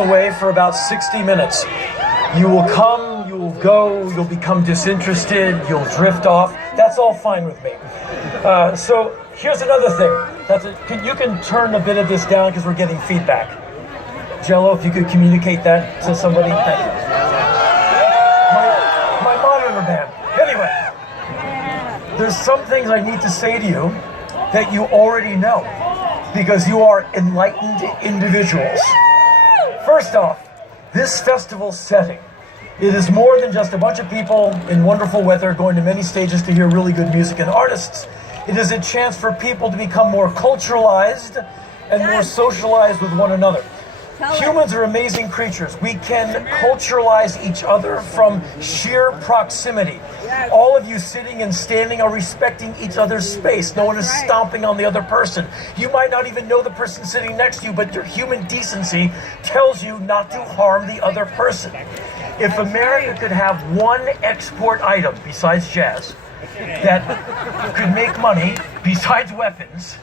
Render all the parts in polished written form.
away for about 60 minutes. You will come, you will go, you'll become disinterested, you'll drift off. That's all fine with me. So here's another thing. You can turn a bit of this down because we're getting feedback. Jello, if you could communicate that to somebody. Thank you. My monitor man. Anyway, there's some things I need to say to you that you already know because you are enlightened individuals. First off, this festival setting, it is more than just a bunch of people in wonderful weather going to many stages to hear really good music and artists. It is a chance for people to become more culturalized and more socialized with one another. Humans are amazing creatures. We can culturalize each other from sheer proximity. All of you sitting and standing are respecting each other's space. No one is stomping on the other person. You might not even know the person sitting next to you, but your human decency tells you not to harm the other person. If America could have one export item besides jazz that could make money besides weapons,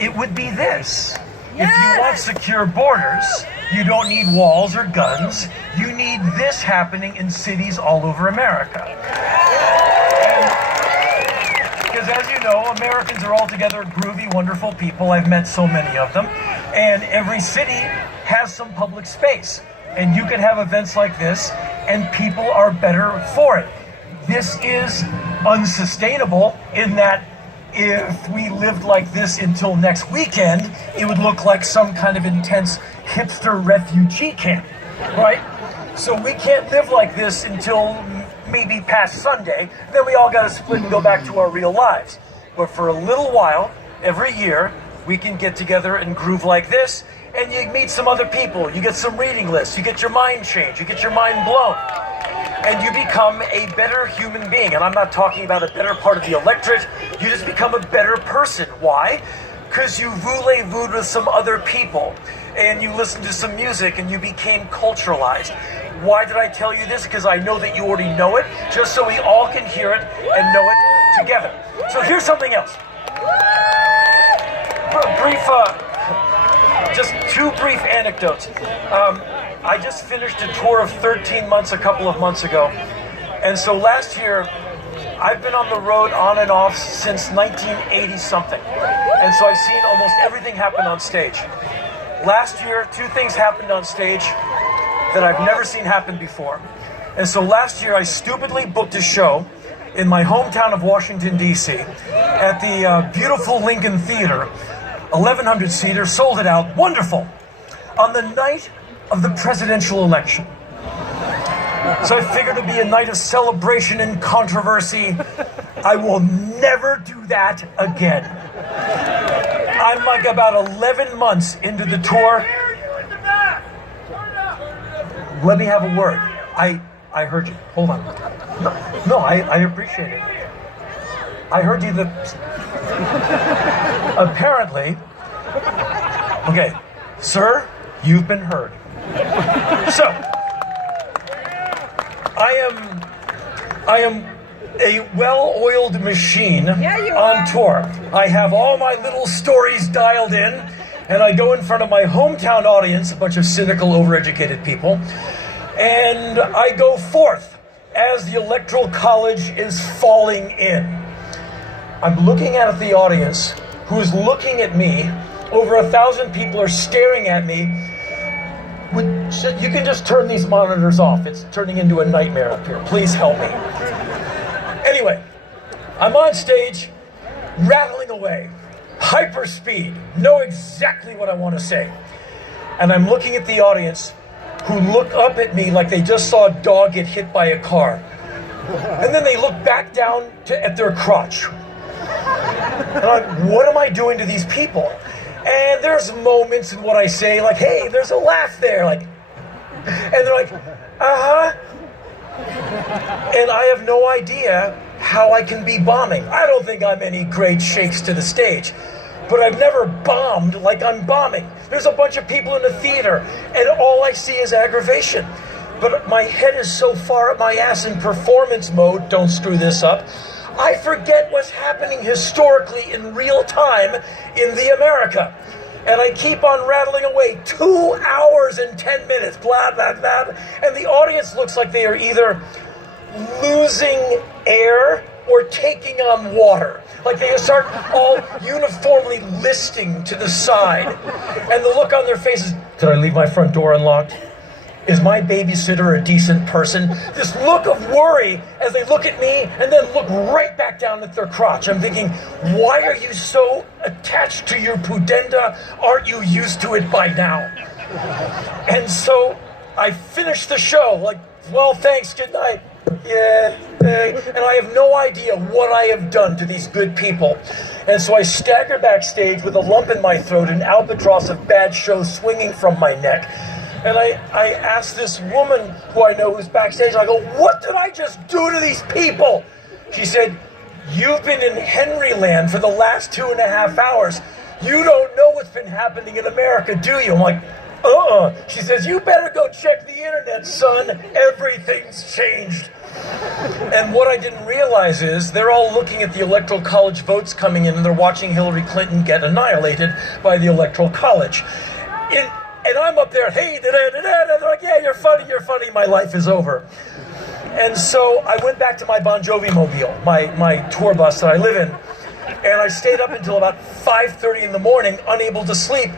it would be this. If you want secure borders, you don't need walls or guns. You need this happening in cities all over America. Because as you know, Americans are altogether groovy, wonderful people. I've met so many of them. And every city has some public space. And you can have events like this, and people are better for it. This is unsustainable in that if we lived like this until next weekend, it would look like some kind of intense hipster refugee camp, right? So we can't live like this until maybe past Sunday. Then we all got to split and go back to our real lives. But for a little while, every year, we can get together and groove like this, and you meet some other people. You get some reading lists. You get your mind changed. You get your mind blown. And you become a better human being. And I'm not talking about a better part of the electorate. You just become a better person. Why? Because you voulez-vous with some other people. And you listen to some music and you became culturalized. Why did I tell you this? Because I know that you already know it, just so we all can hear it and know it together. So here's something else. Just two brief anecdotes. I just finished a tour of 13 months a couple of months ago. And so last year, I've been on the road on and off since 1980 something. And so I've seen almost everything happen on stage. Last year, two things happened on stage that I've never seen happen before. And so last year, I stupidly booked a show in my hometown of Washington, D.C. at the beautiful Lincoln Theater, 1,100 seater, sold it out, wonderful, on the night of the presidential election. So I figured it'd be a night of celebration and controversy. I will never do that again. I'm like about 11 months into the tour. Let me have a word. I heard you. Hold on. No, I appreciate it. I heard you apparently. Okay, sir, you've been heard. So, I am a well-oiled machine on tour. I have all my little stories dialed in, and I go in front of my hometown audience, a bunch of cynical, overeducated people, and I go forth as the Electoral College is falling in. I'm looking at the audience, who is looking at me. Over 1,000 people are staring at me. You can just turn these monitors off. It's turning into a nightmare up here. Please help me. Anyway, I'm on stage, rattling away, hyper speed, know exactly what I want to say. And I'm looking at the audience, who look up at me like they just saw a dog get hit by a car. And then they look back down at their crotch. And I'm like, what am I doing to these people? And there's moments in what I say, like, hey, there's a laugh there, like, and they're like, uh-huh. And I have no idea how I can be bombing. I don't think I'm any great shakes to the stage, but I've never bombed like I'm bombing. There's a bunch of people in the theater, and all I see is aggravation. But my head is so far up my ass in performance mode, don't screw this up, I forget what's happening historically in real time in the America. And I keep on rattling away, 2 hours and 10 minutes, blah, blah, blah. And the audience looks like they are either losing air or taking on water. Like they start all uniformly listing to the side. And the look on their faces, did I leave my front door unlocked? Is my babysitter a decent person? This look of worry as they look at me and then look right back down at their crotch. I'm thinking, why are you so attached to your pudenda? Aren't you used to it by now? And so I finished the show like, well, thanks, good night. Yeah, and I have no idea what I have done to these good people. And so I stagger backstage with a lump in my throat, an albatross of bad show swinging from my neck. And I asked this woman who I know who's backstage, I go, what did I just do to these people? She said, you've been in Henryland for the last 2.5 hours. You don't know what's been happening in America, do you? I'm like, She says, you better go check the internet, son. Everything's changed. And what I didn't realize is they're all looking at the Electoral College votes coming in and they're watching Hillary Clinton get annihilated by the Electoral College. And I'm up there, hey, they're like, yeah, you're funny, my life is over. And so I went back to my Bon Jovi mobile, my tour bus that I live in, and I stayed up until about 5:30 in the morning, unable to sleep.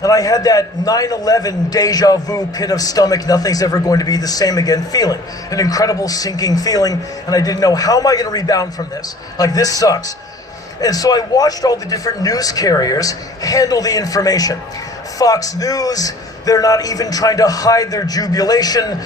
And I had that 9/11 deja vu, pit of stomach, nothing's ever going to be the same again feeling. An incredible sinking feeling, and I didn't know, how am I going to rebound from this? Like, this sucks. And so I watched all the different news carriers handle the information. Fox News, they're not even trying to hide their jubilation.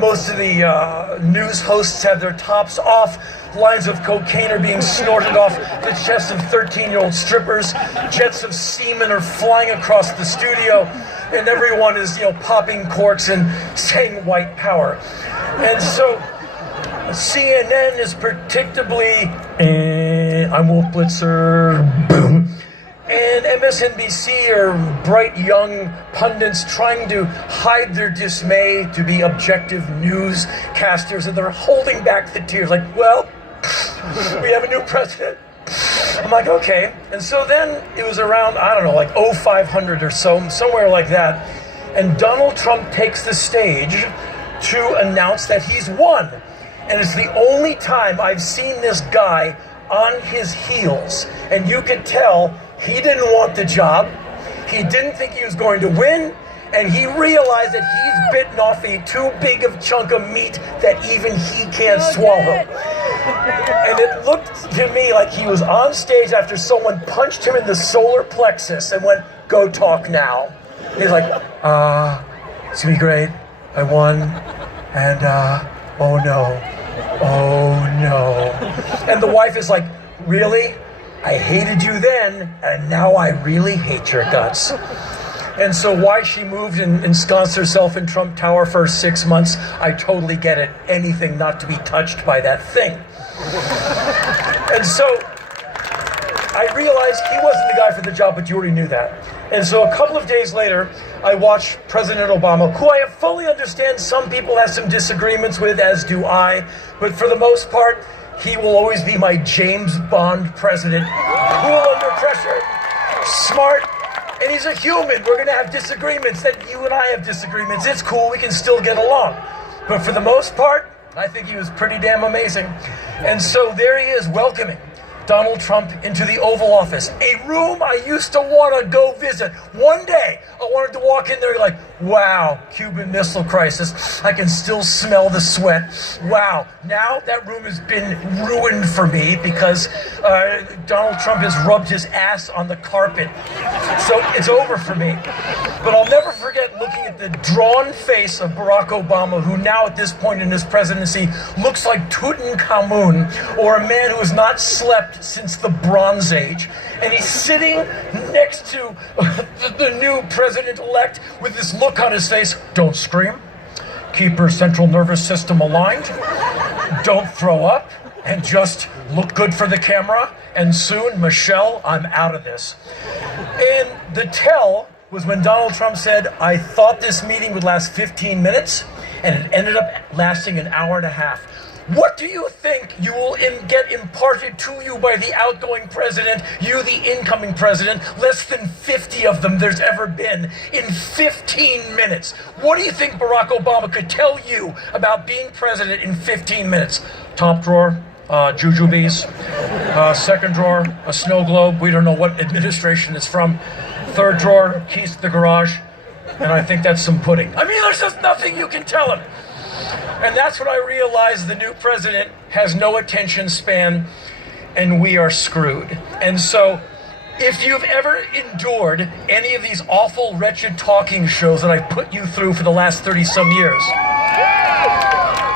Most of the news hosts have their tops off. Lines of cocaine are being snorted off the chests of 13-year-old strippers. Jets of semen are flying across the studio. And everyone is, popping corks and saying white power. And so CNN is predictably, I'm Wolf Blitzer, boom. And MSNBC are bright young pundits trying to hide their dismay to be objective newscasters, and they're holding back the tears like, well, we have a new president. I'm like, okay. And so then it was around, I don't know, like 0500 or so, somewhere like that. And Donald Trump takes the stage to announce that he's won. And it's the only time I've seen this guy on his heels. And you could tell he didn't want the job. He didn't think he was going to win. And he realized that he's bitten off a too big of chunk of meat that even he can't swallow. And it looked to me like he was on stage after someone punched him in the solar plexus and went, go talk now. He's like, it's gonna be great. I won. And, oh no. And the wife is like, really? I hated you then, and now I really hate your guts. And so why she moved and ensconced herself in Trump Tower for 6 months, I totally get it. Anything not to be touched by that thing. And so I realized he wasn't the guy for the job, but you already knew that. And so a couple of days later, I watched President Obama, who I fully understand some people have some disagreements with, as do I, but for the most part, he will always be my James Bond president. Cool under pressure, smart, and he's a human. We're going to have disagreements, that you and I have disagreements. It's cool, we can still get along. But for the most part, I think he was pretty damn amazing. And so there he is, welcoming Donald Trump into the Oval Office, a room I used to want to go visit. One day, I wanted to walk in there like, wow, Cuban Missile Crisis. I can still smell the sweat. Wow. Now that room has been ruined for me because Donald Trump has rubbed his ass on the carpet. So it's over for me. But I'll never forget looking at the drawn face of Barack Obama, who now at this point in his presidency looks like Tutankhamun, or a man who has not slept since the Bronze Age. And he's sitting next to the new president-elect with this look on his face. Don't scream. Keep her central nervous system aligned. Don't throw up. And just look good for the camera. And soon, Michelle, I'm out of this. And the tell was when Donald Trump said, I thought this meeting would last 15 minutes, and it ended up lasting an hour and a half. What do you think you will get imparted to you by the outgoing president, you the incoming president, less than 50 of them there's ever been, in 15 minutes? What do you think Barack Obama could tell you about being president in 15 minutes? Top drawer, jujubes. Second drawer, a snow globe. We don't know what administration it's from. Third drawer, keys to the garage. And I think that's some pudding. I mean, there's just nothing you can tell him. And that's when I realized the new president has no attention span and we are screwed. And so, if you've ever endured any of these awful, wretched talking shows that I've put you through for the last 30-some years,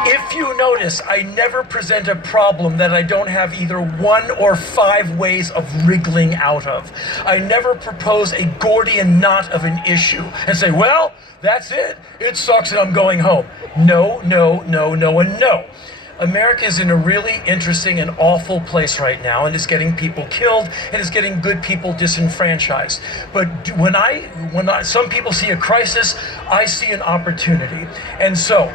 if you notice, I never present a problem that I don't have either 1 or 5 ways of wriggling out of. I never propose a Gordian knot of an issue and say, well, that's it. It sucks and I'm going home. No, no, no, no, and no. America is in a really interesting and awful place right now, and it's getting people killed, and it's getting good people disenfranchised. But when some people see a crisis, I see an opportunity. And so,